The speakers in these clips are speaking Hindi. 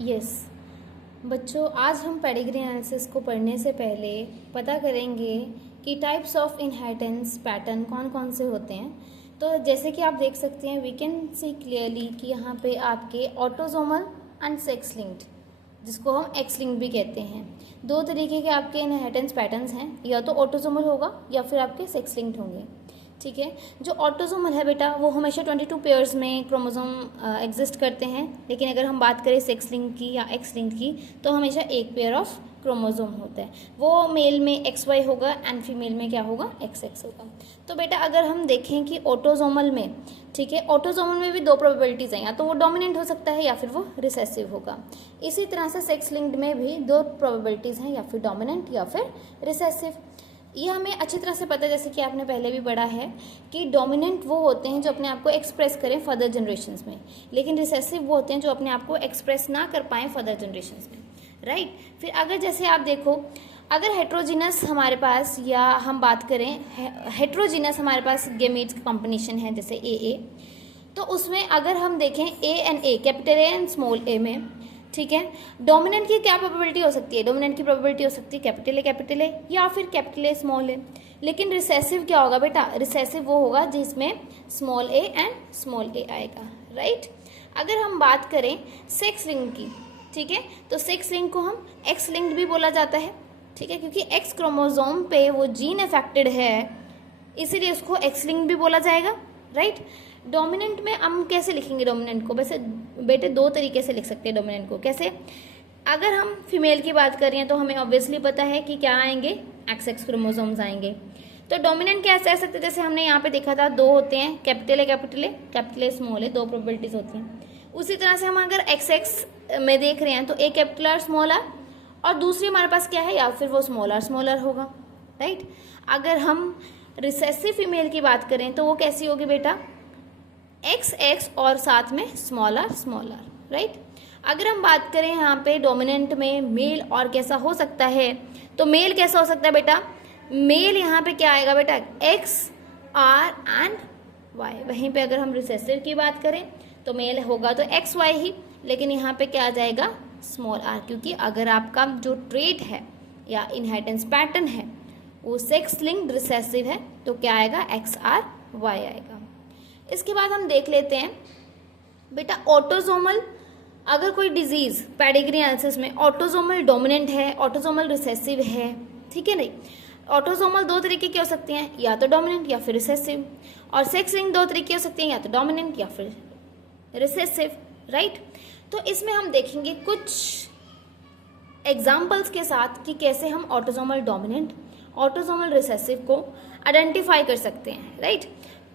यस बच्चों, आज हम पेडिग्री एनालिसिस को पढ़ने से पहले पता करेंगे कि टाइप्स ऑफ इनहेरिटेंस पैटर्न कौन कौन से होते हैं। तो जैसे कि आप देख सकते हैं, वी कैन सी क्लियरली कि यहाँ पे आपके ऑटोसोमल एंड सेक्स लिंक्ड, जिसको हम एक्स लिंक्ड भी कहते हैं, दो तरीके के आपके इनहेरिटेंस पैटर्न्स हैं। या तो ऑटोसोमल होगा या फिर आपके सेक्स लिंक्ड होंगे। ठीक है, जो ऑटोसोमल है बेटा वो हमेशा 22 पेयर्स में क्रोमोसोम एग्जिस्ट करते हैं, लेकिन अगर हम बात करें सेक्स लिंक की या एक्स लिंक की तो हमेशा एक पेयर ऑफ क्रोमोसोम होता है। वो मेल में XY होगा एंड फीमेल में क्या होगा, XX होगा। तो बेटा अगर हम देखें कि ऑटोसोमल में, ठीक है, ऑटोसोमल में भी दो प्रोबेबिलिटीज़ हैं, या तो वो डोमिनेंट हो सकता है या फिर वो रिसेसिव होगा। इसी तरह से सेक्स लिंक्ड में भी दो प्रोबेबिलिटीज़ हैं, या फिर डोमिनेंट या फिर रिसेसिव। ये हमें अच्छी तरह से पता है, जैसे कि आपने पहले भी पढ़ा है कि डोमिनेंट वो होते हैं जो अपने आप को एक्सप्रेस करें फर्दर जनरेशन्स में, लेकिन रिसेसिव वो होते हैं जो अपने आप को एक्सप्रेस ना कर पाएँ फर्दर जनरेशन्स में। राइट। फिर अगर जैसे आप देखो, अगर हेट्रोजीनस हमारे पास, या हम बात करें हेट्रोजीनस हमारे पास गेमीट्स का कॉम्बिनेशन है जैसे AA, तो उसमें अगर हम देखें A and A, capital A and small a में, ठीक है, डोमिनेंट की क्या प्रोबेबिलिटी हो सकती है, डोमिनेंट की प्रोबेबिलिटी हो सकती है कैपिटल A या फिर कैपिटल A स्मॉल a। लेकिन रिसेसिव क्या होगा बेटा, रिसेसिव वो होगा जिसमें small a and small a आएगा। राइट। अगर हम बात करें सेक्स लिंक की, ठीक है, तो सेक्स लिंक को हम एक्स लिंक्ड भी बोला जाता है, ठीक है, क्योंकि एक्स क्रोमोसोम पे वो जीन अफेक्टेड है, इसीलिए उसको एक्स लिंक्ड भी बोला जाएगा। राइट। डोमिनेंट में हम कैसे लिखेंगे डोमिनेंट को, वैसे बेटे दो तरीके से लिख सकते हैं डोमिनेंट को। कैसे, अगर हम फीमेल की बात कर रहे हैं तो हमें ऑब्वियसली पता है कि क्या आएंगे, XX क्रोमोसोम्स आएंगे। तो डोमिनेंट कैसे आ सकते हैं, जैसे हमने यहाँ पे देखा था, दो होते हैं, कैपिटल A स्मॉल a, दो प्रोबेबिलिटीज होती हैं। उसी तरह से हम अगर XX में देख रहे हैं तो A capital R small r, और दूसरी हमारे पास क्या है, या फिर वो स्मॉल r होगा। राइट। अगर हम रिसेसिव फीमेल की बात करें तो वो कैसी होगी बेटा, XX और साथ में स्मॉल r। राइट। अगर हम बात करें यहाँ पे डोमिनेंट में मेल और कैसा हो सकता है, तो मेल कैसा हो सकता है बेटा, मेल यहाँ पे क्या आएगा बेटा, X R एंड Y। वहीं पे अगर हम रिसेसिव की बात करें तो मेल होगा तो XY ही, लेकिन यहाँ पे क्या आ जाएगा, स्मॉल r, क्योंकि अगर आपका जो ट्रेट है या इनहेरिटेंस पैटर्न है वो सेक्स लिंक्ड रिसेसिव है तो क्या आएगा, XRY आएगा। इसके बाद हम देख लेते हैं बेटा ऑटोसोमल, अगर कोई डिजीज पेडिग्री एनालिसिस में ऑटोसोमल डोमिनेंट है, ऑटोसोमल रिसेसिव है, ठीक है, नहीं, ऑटोसोमल दो तरीके की हो सकती हैं, या तो डोमिनेंट या फिर रिसेसिव, और सेक्स लिंक दो तरीके हो सकती हैं, या तो डोमिनेंट या फिर रिसेसिव। राइट। तो इसमें हम देखेंगे कुछ एग्जाम्पल्स के साथ कि कैसे हम ऑटोसोमल डोमिनेंट, ऑटोसोमल रिसेसिव को आइडेंटिफाई कर सकते हैं। राइट।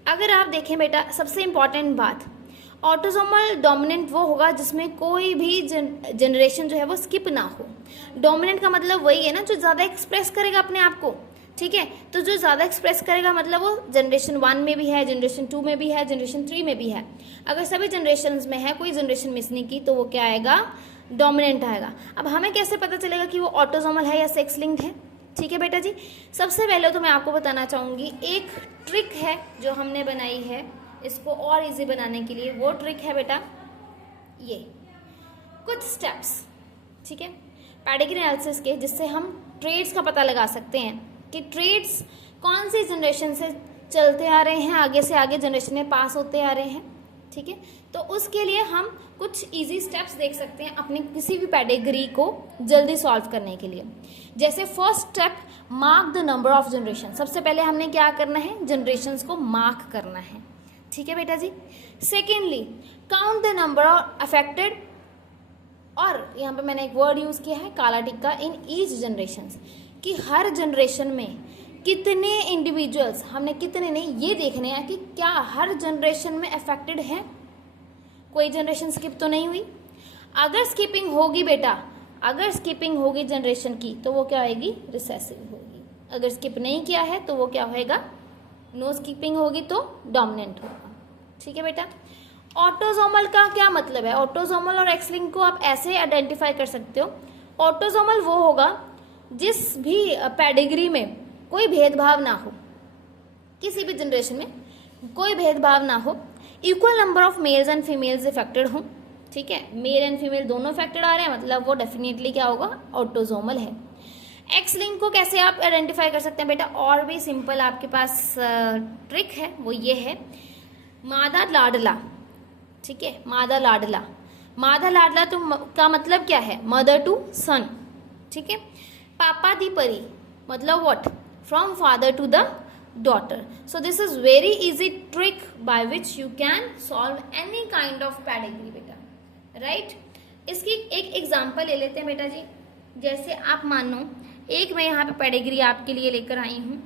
अगर आप देखें बेटा, सबसे इंपॉर्टेंट बात, ऑटोसोमल डोमिनेंट वो होगा जिसमें कोई भी जनरेशन जो है वो स्किप ना हो। डोमिनेंट का मतलब वही है ना जो ज़्यादा एक्सप्रेस करेगा अपने आप को, ठीक है, तो जो ज़्यादा एक्सप्रेस करेगा मतलब वो जनरेशन 1 में भी है, जनरेशन 2 में भी है, जनरेशन 3 में भी है। अगर सभी जनरेशन में है, कोई जनरेशन मिस नहीं की, तो वो क्या आएगा, डोमिनेंट आएगा। अब हमें कैसे पता चलेगा कि वो ऑटोसोमल है या सेक्स लिंक्ड है, ठीक है बेटा जी। सबसे पहले तो मैं आपको बताना चाहूँगी एक ट्रिक है जो हमने बनाई है इसको और इजी बनाने के लिए। वो ट्रिक है बेटा ये कुछ स्टेप्स, ठीक है, पेडिग्री एनालिसिस के, जिससे हम ट्रेड्स का पता लगा सकते हैं कि ट्रेड्स कौन सी जनरेशन से चलते आ रहे हैं, आगे से आगे जनरेशन में पास होते आ रहे हैं, ठीक है। तो उसके लिए हम कुछ इजी स्टेप्स देख सकते हैं अपने किसी भी पेडिग्री को जल्दी सॉल्व करने के लिए। जैसे first step, mark the number of generation. सबसे पहले हमने क्या करना है, जनरेशन्स को मार्क करना है, ठीक है बेटा जी। Secondly, count the number of affected, और यहाँ पे मैंने एक वर्ड यूज किया है काला टिक्का, इन ईच जनरेशन, कि हर जनरेशन में कितने इंडिविजुअल्स, हमने कितने नहीं ये देखने हैं कि क्या हर जनरेशन में अफेक्टेड है, कोई जनरेशन स्किप तो नहीं हुई। अगर स्किपिंग होगी बेटा, अगर स्किपिंग होगी जनरेशन की तो वो क्या होगी, रिसेसिव होगी। अगर स्किप नहीं किया है तो वो क्या होएगा, नो स्किपिंग होगी तो डोमिनेंट होगा, ठीक है बेटा। ऑटोसोमल का क्या मतलब है, ऑटोसोमल और एक्स लिंक को आप ऐसे आइडेंटिफाई कर सकते हो। ऑटोसोमल वो होगा जिस भी पेडिग्री में कोई भेदभाव ना हो, किसी भी जनरेशन में कोई भेदभाव ना हो, equal number of males and females affected हों, ठीक है, मेल एंड फीमेल दोनों अफेक्टेड आ रहे हैं, मतलब वो डेफिनेटली क्या होगा, ऑटोजोमल है। एक्स लिंक को कैसे आप आइडेंटिफाई कर सकते हैं बेटा, और भी सिंपल आपके पास ट्रिक है, वो ये है मादा लाडला। ठीक है, मादा लाडला, मादा लाडला तो का मतलब क्या है, मदर टू सन। ठीक है, पापा दी परी मतलब what, from father to the daughter. So this is very easy trick by which you can solve any kind of pedigree बेटा, राइट। इसकी एक एग्जांपल ले लेते हैं बेटा जी। जैसे आप मानो एक मैं यहाँ पे पेडिग्री आपके लिए लेकर आई हूँ,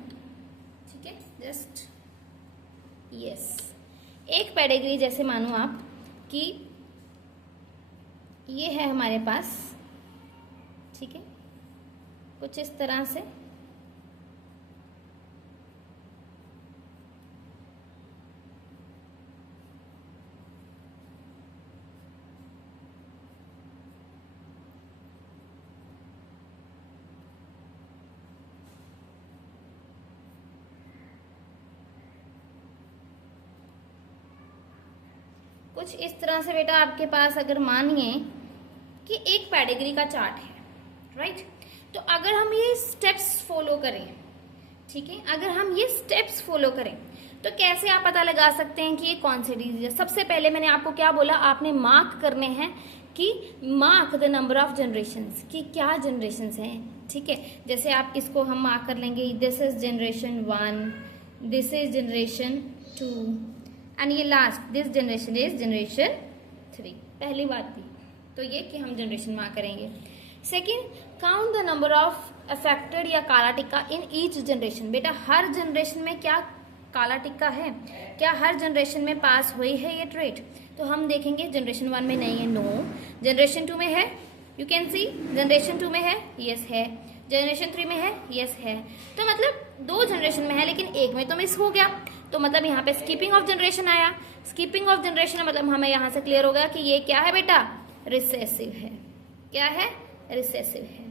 ठीक है, जस्ट यस, एक पेडिग्री जैसे मानो आप कि ये है हमारे पास, ठीक है, कुछ इस तरह से। कुछ इस तरह से बेटा आपके पास अगर मानिए कि एक पेडिग्री का चार्ट है, राइट। तो अगर हम ये स्टेप्स फॉलो करें, ठीक है, अगर हम ये स्टेप्स फॉलो करें तो कैसे आप पता लगा सकते हैं कि ये कौन सी डिजीज है। सबसे पहले मैंने आपको क्या बोला, आपने मार्क करने हैं कि mark the number of generations, कि क्या जनरेशंस हैं। ठीक है, जैसे आप इसको हम मार्क कर लेंगे, this is generation 1, this is generation 2 and ये last this generation is generation 3। पहली बात थी तो ये कि हम जनरेशन मार्क करेंगे। Second, count the number of affected या काला टिक्का इन ईच जनरेशन। बेटा हर जनरेशन में क्या काला टिक्का है, क्या हर जनरेशन में पास हुई है ये ट्रेट। तो हम देखेंगे जनरेशन 1 में नहीं है, नो। जनरेशन 2 में है, यू कैन सी, जनरेशन 2 में है, यस है। जनरेशन 3 में है, यस है। तो मतलब 2 जनरेशन में है लेकिन एक में तो मिस हो गया, तो मतलब यहाँ पे स्कीपिंग ऑफ जनरेशन आया। स्कीपिंग ऑफ जनरेशन मतलब हमें यहाँ से क्लियर हो गया कि ये क्या है बेटा, रिसेसिव है। क्या है, रिसेसिव है।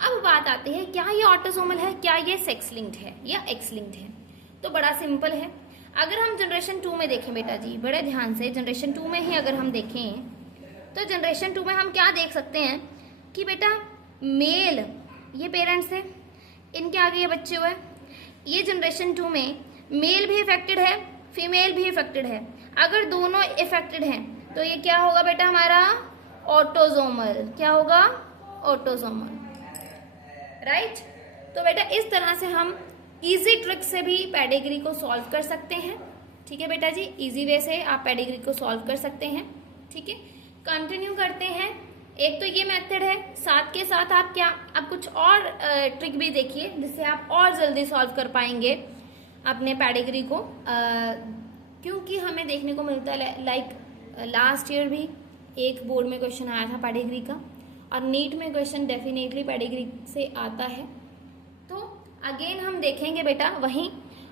अब बात आती है क्या ये ऑटोसोमल है, क्या ये सेक्स लिंक्ड है या एक्स लिंक्ड है। तो बड़ा सिंपल है, अगर हम जनरेशन 2 में देखें बेटा जी, बड़े ध्यान से जनरेशन 2 में ही अगर हम देखें तो जनरेशन 2 में हम क्या देख सकते हैं कि बेटा मेल ये पेरेंट्स है, इनके आगे ये बच्चे हुए। ये जनरेशन 2 में मेल भी इफेक्टेड है, फीमेल भी इफेक्टेड है। अगर दोनों इफेक्टेड हैं तो ये क्या होगा बेटा हमारा, ऑटोसोमल। क्या होगा, ऑटोसोमल, राइट। तो बेटा इस तरह से हम इजी ट्रिक से भी पेडिग्री को सॉल्व कर सकते हैं। ठीक है बेटा जी, इजी वे से आप पेडिग्री को सॉल्व कर सकते हैं। ठीक है, कंटिन्यू करते हैं। एक तो ये मेथड है, साथ के साथ आप क्या, आप कुछ और ट्रिक भी देखिए जिससे आप और जल्दी सॉल्व कर पाएंगे अपने पेडिग्री को, क्योंकि हमें देखने को मिलता है लाइक लास्ट ईयर भी एक बोर्ड में क्वेश्चन आया था पेडिग्री का, और नीट में क्वेश्चन डेफिनेटली पेडिग्री से आता है। तो अगेन हम देखेंगे बेटा वहीं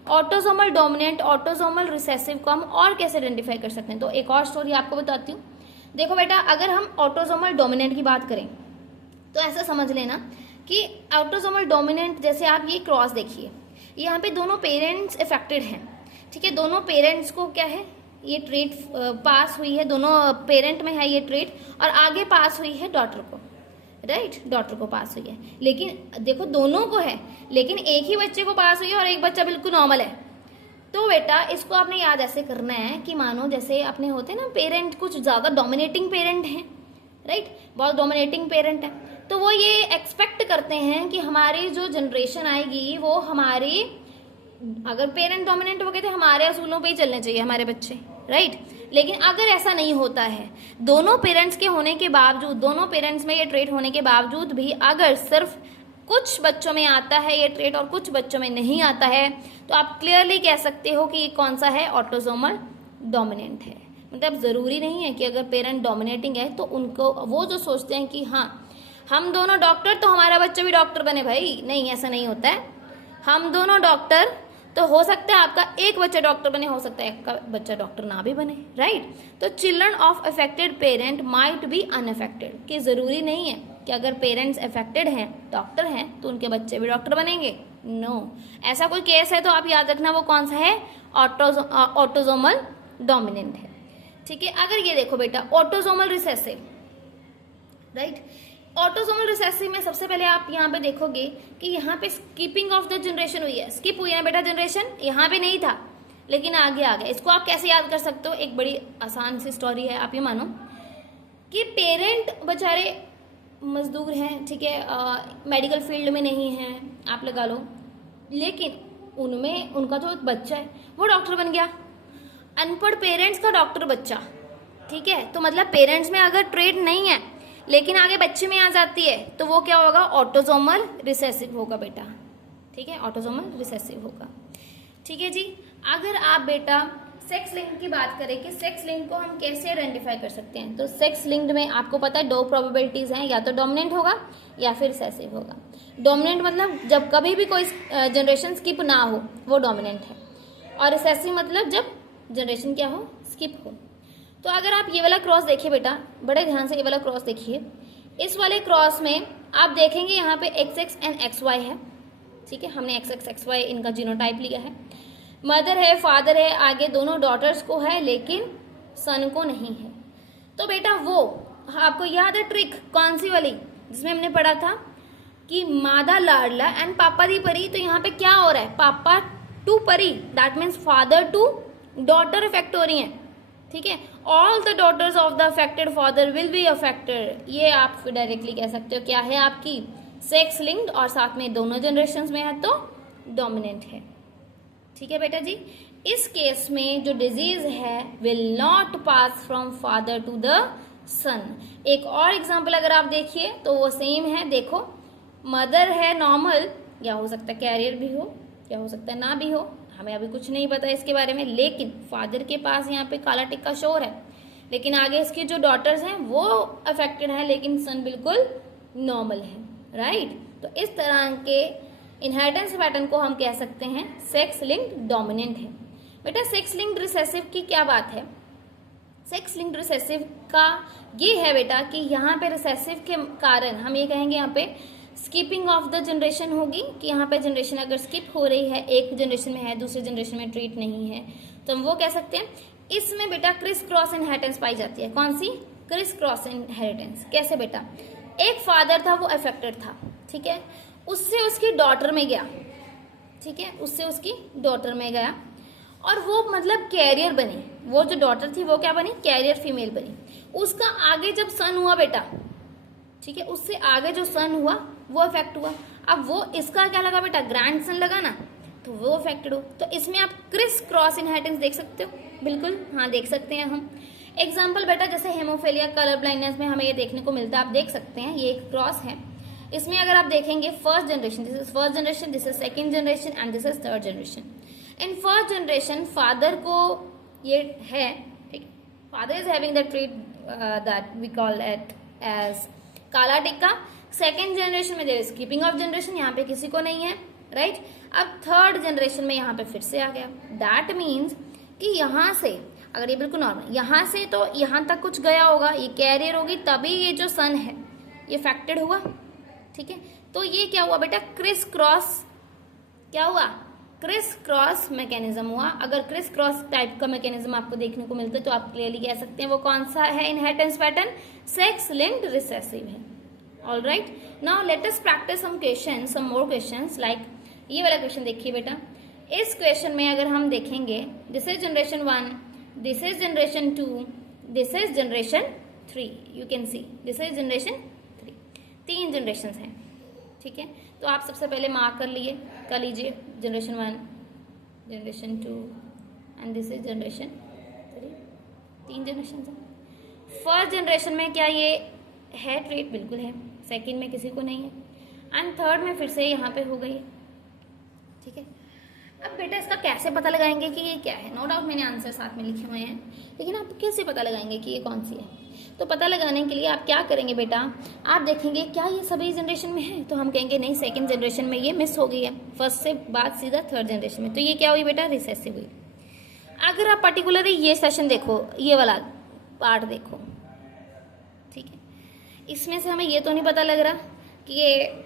ऑटोसोमल डोमिनेंट, ऑटोसोमल रिसेसिव को हम और कैसे आइडेंटिफाई कर सकते हैं। तो एक और स्टोरी आपको बताती हूँ। देखो बेटा, अगर हम ऑटोसोमल डोमिनेंट की बात करें तो ऐसा समझ लेना कि ऑटोसोमल डोमिनेंट, जैसे आप ये क्रॉस देखिए, यहाँ पे दोनों पेरेंट्स इफेक्टेड हैं। ठीक है, दोनों पेरेंट्स को क्या है, ये ट्रेट पास हुई है, दोनों पेरेंट में है ये ट्रेट, और आगे पास हुई है डॉटर को, राइट, डॉटर को पास हुई है। लेकिन देखो दोनों को है, लेकिन एक ही बच्चे को पास हुई है और एक बच्चा बिल्कुल नॉर्मल है। तो बेटा इसको आपने याद ऐसे करना है कि मानो जैसे अपने होते हैं ना पेरेंट, कुछ ज़्यादा डोमिनेटिंग पेरेंट हैं, राइट, बहुत डोमिनेटिंग पेरेंट है, तो वो ये एक्सपेक्ट करते हैं कि हमारी जो जनरेशन आएगी वो हमारी, अगर पेरेंट डोमिनेंट हो गए थे, हमारे असूलों पे ही चलने चाहिए हमारे बच्चे, राइट। लेकिन अगर ऐसा नहीं होता है, दोनों पेरेंट्स के होने के बावजूद, दोनों पेरेंट्स में ये ट्रेट होने के बावजूद भी अगर सिर्फ कुछ बच्चों में आता है ये ट्रेट और कुछ बच्चों में नहीं आता है, तो आप क्लियरली कह सकते हो कि ये कौन सा है, ऑटोसोमल डोमिनेंट है। मतलब ज़रूरी नहीं है कि अगर पेरेंट डोमिनेटिंग है तो उनको, वो जो सोचते हैं कि हाँ हम दोनों डॉक्टर तो हमारा बच्चा भी डॉक्टर बने, भाई नहीं, ऐसा नहीं होता है। हम दोनों डॉक्टर तो हो सकता है आपका एक बच्चा डॉक्टर बने, हो सकता है आपका बच्चा डॉक्टर ना भी बने, राइट। तो children of affected parent might be unaffected, कि ज़रूरी नहीं है कि अगर पेरेंट्स अफेक्टेड हैं, डॉक्टर हैं, तो उनके बच्चे भी डॉक्टर बनेंगे, नो। ऐसा कोई केस है तो आप याद रखना वो कौन सा है, ऑटोसोमल डोमिनेंट है। ठीक है। अगर ये देखो बेटा autosomal recessive, right, autosomal recessive में सबसे पहले आप यहाँ पे देखोगे कि यहाँ पे स्किपिंग ऑफ द जनरेशन हुई है, स्किप हुई है बेटा जनरेशन, यहाँ पे नहीं था लेकिन आगे आ गया। इसको आप कैसे याद कर सकते हो, एक बड़ी आसान सी स्टोरी है। आप ये मानो कि पेरेंट बेचारे मजदूर हैं, ठीक है, मेडिकल फील्ड में नहीं हैं, आप लगा लो, लेकिन उनमें उनका जो एक बच्चा है वो डॉक्टर बन गया। अनपढ़ पेरेंट्स का डॉक्टर बच्चा, ठीक है, तो मतलब पेरेंट्स में अगर ट्रेड नहीं है लेकिन आगे बच्चे में आ जाती है तो वो क्या होगा, ऑटोसोमल रिसेसिव होगा बेटा, ठीक है, ऑटोसोमल रिसेसिव होगा। ठीक है जी। अगर आप बेटा सेक्स लिंक की बात करें कि सेक्स लिंक को हम कैसे आइडेंटिफाई कर सकते हैं, तो सेक्स लिंक्ड में आपको पता है दो प्रोबेबिलिटीज हैं, या तो डोमिनेंट होगा या फिर रिसेसिव होगा। डोमिनेंट मतलब जब कभी भी कोई जनरेशन स्किप ना हो वो डोमिनेंट है, और रिसेसिव मतलब जब जनरेशन क्या हो, स्किप हो। तो अगर आप ये वाला क्रॉस देखिए बेटा, बड़े ध्यान से ये वाला क्रॉस देखिए, इस वाले क्रॉस में आप देखेंगे यहाँ पे XX एंड XY है, ठीक है, हमने XX XY इनका जीनोटाइप लिया है। मदर है, फादर है, आगे दोनों डॉटर्स को है लेकिन सन को नहीं है। तो बेटा वो आपको याद है ट्रिक कौन सी वाली जिसमें हमने पढ़ा था कि मादा लाडला एंड पापा दी परी, तो यहाँ पे क्या हो रहा है, पापा टू परी, that means father to daughter effect हो रही हैं, ठीक है। All the daughters of the affected father will be affected, ये आप डायरेक्टली कह सकते हो क्या है आपकी सेक्स लिंक्ड, और साथ में दोनों जनरेशन में है तो डोमिनेंट है। ठीक है बेटा जी। इस केस में जो डिजीज है will not pass from father to the son. एक और एग्जांपल अगर आप देखिए तो वो सेम है, देखो मदर है नॉर्मल, या हो सकता है कैरियर भी हो या हो सकता है ना भी हो, हमें अभी कुछ नहीं पता इसके बारे में, लेकिन फादर के पास यहाँ पे काला टिक्का शोर है, लेकिन आगे इसकी जो डॉटर्स हैं वो अफेक्टेड है लेकिन सन बिल्कुल नॉर्मल है, राइट। तो इस तरह के इनहेरिटेंस पैटर्न को हम कह सकते हैं सेक्स लिंक्ड डोमिनेंट है। बेटा सेक्स लिंक्ड रिसेसिव की क्या बात है, सेक्स लिंक्ड रिसेसिव का ये है बेटा कि यहाँ पे रिसेसिव के कारण हम ये कहेंगे यहाँ पे स्किपिंग ऑफ द जनरेशन होगी, कि यहाँ पे जनरेशन अगर स्किप हो रही है, एक जनरेशन में है दूसरे जनरेशन में ट्रीट नहीं है, तो हम वो कह सकते हैं। इसमें बेटा क्रिस क्रॉस इनहेरिटेंस पाई जाती है। कौन सी, क्रिस क्रॉस इनहेरिटेंस। कैसे बेटा, एक फादर था वो अफेक्टेड था, ठीक है, उससे उसकी डॉटर में गया, ठीक है, उससे उसकी डॉटर में गया और वो मतलब कैरियर बनी, वो जो डॉटर थी वो क्या बनी, कैरियर फीमेल बनी। उसका आगे जब सन हुआ बेटा, ठीक है, उससे आगे जो सन हुआ वो अफेक्ट हुआ। अब वो इसका क्या लगा बेटा, ग्रैंड सन लगा ना, तो वो अफेक्टेड हो। तो इसमें आप क्रिस क्रॉस इनहेरिटेंस देख सकते हो, बिल्कुल हाँ देख सकते हैं हम। एग्जाम्पल बेटा जैसे हेमोफेलिया, कलर ब्लाइंडनेस में हमें ये देखने को मिलता है, आप देख सकते हैं ये एक क्रॉस है। इसमें अगर आप देखेंगे first generation, this is first generation, this is second generation and this is third generation. In first generation father को ये है, ठीक, father is having the treat that we call it as काला टिक्का। सेकेंड जनरेशन में there is skipping of generation, यहाँ पे किसी को नहीं है, राइट। अब थर्ड जनरेशन में यहाँ पे फिर से आ गया, दैट मीन्स कि यहाँ से अगर ये बिल्कुल नॉर्मल, यहाँ से तो यहाँ तक कुछ गया होगा, ये कैरियर होगी, तभी ये जो सन है ये अफेक्टेड हुआ, ठीक है। तो ये क्या हुआ बेटा, क्रिस क्रॉस, क्या हुआ, क्रिस क्रॉस मैकेनिज्म हुआ। अगर क्रिस क्रॉस टाइप का मैकेनिज्म आपको देखने को मिलता है तो आप क्लियरली कह सकते हैं वो कौन सा है inheritance pattern, sex linked recessive है। All right, now let us practice some question, some more questions like ये वाला क्वेश्चन देखिए बेटा। इस क्वेश्चन में अगर हम देखेंगे this is generation 1, this is generation 2, this is generation 3, you can see this is generation 3, 3 generation हैं, ठीक है। तो आप सबसे पहले मार्क कर लीजिए generation 1, generation 2 and this is generation 3, 3 generation हैं। फर्स्ट जनरेशन में क्या ये है ट्रेट, बिल्कुल है, सेकंड में किसी को नहीं है, एंड थर्ड में फिर से यहाँ पे हो गई है, ठीक है। अब बेटा इसका कैसे पता लगाएंगे कि ये क्या है, नो डाउट मैंने आंसर साथ में लिखे हुए हैं, लेकिन आप कैसे पता लगाएंगे कि ये कौन सी है। तो पता लगाने के लिए आप क्या करेंगे बेटा, आप देखेंगे क्या ये सभी जनरेशन में है, तो हम कहेंगे नहीं सेकंड जनरेशन में ये मिस हो गई है, फर्स्ट से बात सीधा थर्ड जनरेशन में, तो ये क्या हुई बेटा, रिसेसिव हुई। अगर आप पर्टिकुलरली ये सेशन देखो, ये वाला पार्ट देखो, ठीक है, इसमें से हमें ये तो नहीं पता लग रहा कि ये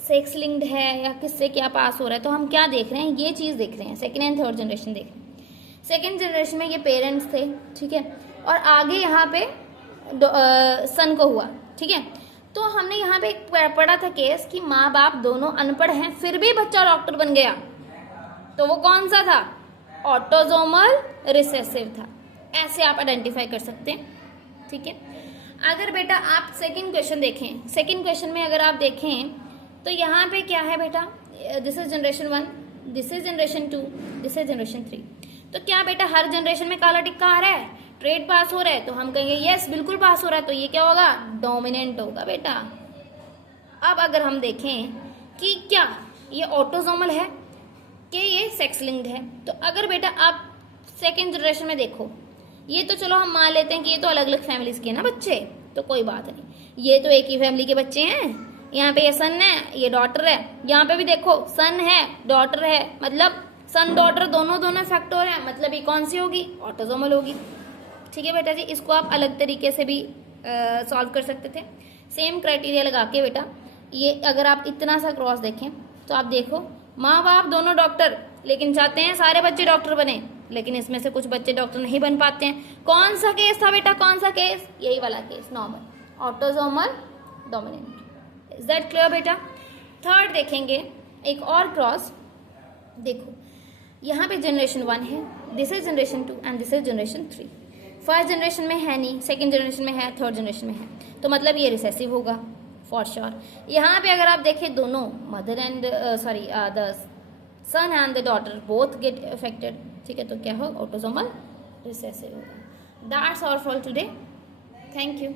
सेक्स लिंक्ड है या किससे क्या पास हो रहा है, तो हम क्या देख रहे हैं, ये चीज़ देख रहे हैं, सेकेंड एंड थर्ड जनरेशन देख रहे हैं। सेकेंड जनरेशन में ये पेरेंट्स थे, ठीक है, और आगे यहाँ पे सन को हुआ, ठीक है। तो हमने यहाँ पे एक पढ़ा था केस कि माँ बाप दोनों अनपढ़ हैं फिर भी बच्चा डॉक्टर बन गया, तो वो कौन सा था? ऑटोसोमल रिसेसिव था। ऐसे आप आइडेंटिफाई कर सकते हैं, ठीक है। अगर बेटा आप सेकंड क्वेश्चन देखें, सेकंड क्वेश्चन में अगर आप देखें तो यहाँ पे क्या है बेटा, this is generation 1, this is generation 2, this is generation 3। तो क्या बेटा हर जनरेशन में काला टिक्का आ रहा है, ट्रेड पास हो रहा है? तो हम कहेंगे यस बिल्कुल पास हो रहा है, तो ये क्या होगा? डोमिनेंट होगा बेटा। अब अगर हम देखें कि क्या ये ऑटोसोमल है कि ये सेक्स लिंक्ड है, तो अगर बेटा आप सेकेंड जनरेशन में देखो, ये तो चलो हम मान लेते हैं कि ये तो अलग अलग फैमिलीज के ना बच्चे, तो कोई बात नहीं, ये तो एक ही फैमिली के बच्चे हैं। यहाँ पे ये सन है, ये डॉटर है, यहाँ पे भी देखो सन है डॉटर है, मतलब सन डॉटर दोनों फैक्टर है, मतलब ये कौन सी होगी? ऑटोसोमल होगी, ठीक है बेटा जी। इसको आप अलग तरीके से भी सॉल्व कर सकते थे, सेम क्राइटेरिया लगा के बेटा। ये अगर आप इतना सा क्रॉस देखें तो आप देखो माँ बाप दोनों डॉक्टर, लेकिन चाहते हैं सारे बच्चे डॉक्टर बने, लेकिन इसमें से कुछ बच्चे डॉक्टर नहीं बन पाते हैं। कौन सा केस था बेटा, कौन सा केस? यही वाला case, normal autosomal dominant. Is that clear बेटा? थर्ड देखेंगे एक और क्रॉस, देखो यहाँ पे जनरेशन 1 है, this is generation 2 and this is generation 3। First generation में है नहीं, सेकेंड जनरेशन में है, थर्ड जनरेशन में है, तो मतलब ये रिसेसिव होगा फॉर श्योर। यहाँ पे अगर आप देखें दोनों mother and the son and the daughter both get affected, ठीक है, तो क्या हो? ऑटोसोमल रिसेसिव होगा। That's all for today, thank you.